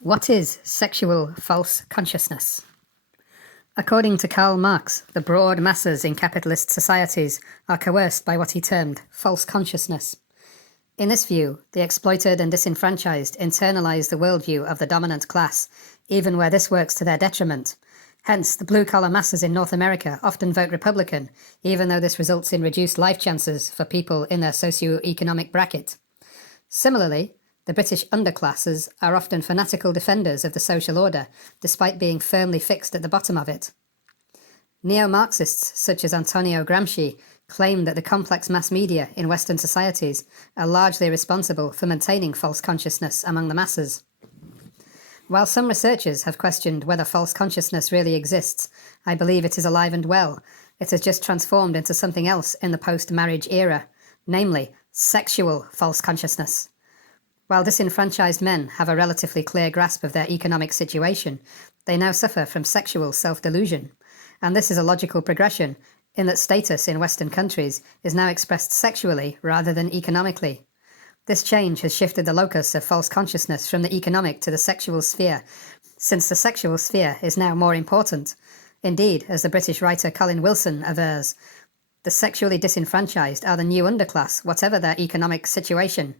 What is sexual false consciousness? According to Karl Marx, the broad masses in capitalist societies are coerced by what he termed false consciousness. In this view, the exploited and disenfranchised internalize the worldview of the dominant class, even where this works to their detriment. Hence, the blue-collar masses in North America often vote Republican, even though this results in reduced life chances for people in their socio-economic bracket. Similarly, the British underclasses are often fanatical defenders of the social order, despite being firmly fixed at the bottom of it. Neo-Marxists such as Antonio Gramsci claim that the complex mass media in Western societies are largely responsible for maintaining false consciousness among the masses. While some researchers have questioned whether false consciousness really exists, I believe it is alive and well. It has just transformed into something else in the post-marriage era, namely, sexual false consciousness. While disenfranchised men have a relatively clear grasp of their economic situation, they now suffer from sexual self-delusion. And this is a logical progression, in that status in Western countries is now expressed sexually rather than economically. This change has shifted the locus of false consciousness from the economic to the sexual sphere, since the sexual sphere is now more important. Indeed, as the British writer Colin Wilson avers, the sexually disenfranchised are the new underclass, whatever their economic situation.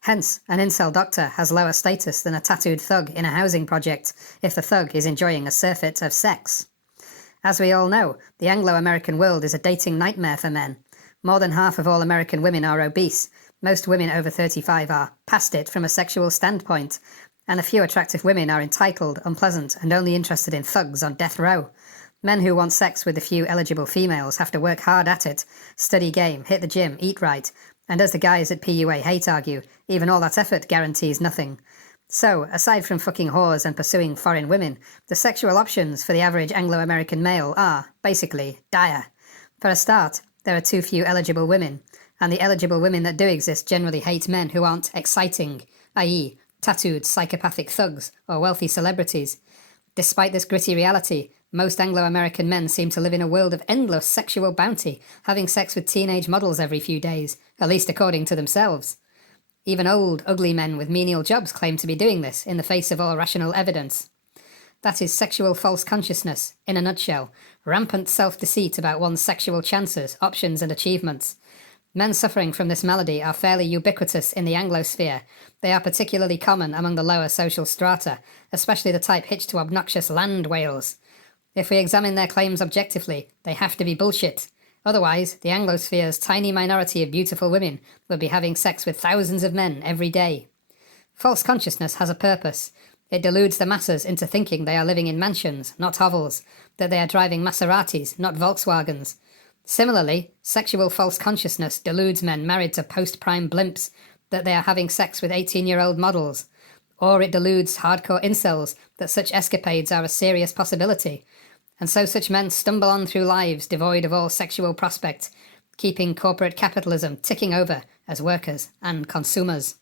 Hence, an incel doctor has lower status than a tattooed thug in a housing project if the thug is enjoying a surfeit of sex. As we all know, the Anglo-American world is a dating nightmare for men. More than half of all American women are obese. Most women over 35 are past it from a sexual standpoint, and a few attractive women are entitled, unpleasant, and only interested in thugs on death row. Men who want sex with a few eligible females have to work hard at it, study game, hit the gym, eat right, and as the guys at PUA hate argue, even all that effort guarantees nothing. So, aside from fucking whores and pursuing foreign women, the sexual options for the average Anglo-American male are, basically, dire. For a start, there are too few eligible women, and the eligible women that do exist generally hate men who aren't exciting, i.e., tattooed psychopathic thugs or wealthy celebrities. Despite this gritty reality, most Anglo-American men seem to live in a world of endless sexual bounty, having sex with teenage models every few days, at least according to themselves. Even old, ugly men with menial jobs claim to be doing this in the face of all rational evidence. That is sexual false consciousness, in a nutshell, rampant self-deceit about one's sexual chances, options and achievements. Men suffering from this malady are fairly ubiquitous in the Anglosphere. They are particularly common among the lower social strata, especially the type hitched to obnoxious land whales. If we examine their claims objectively, they have to be bullshit. Otherwise, the Anglosphere's tiny minority of beautiful women would be having sex with thousands of men every day. False consciousness has a purpose. It deludes the masses into thinking they are living in mansions, not hovels, that they are driving Maseratis, not Volkswagens. Similarly, sexual false consciousness deludes men married to post-prime blimps that they are having sex with 18-year-old models. Or it deludes hardcore incels that such escapades are a serious possibility. And so such men stumble on through lives devoid of all sexual prospect, keeping corporate capitalism ticking over as workers and consumers.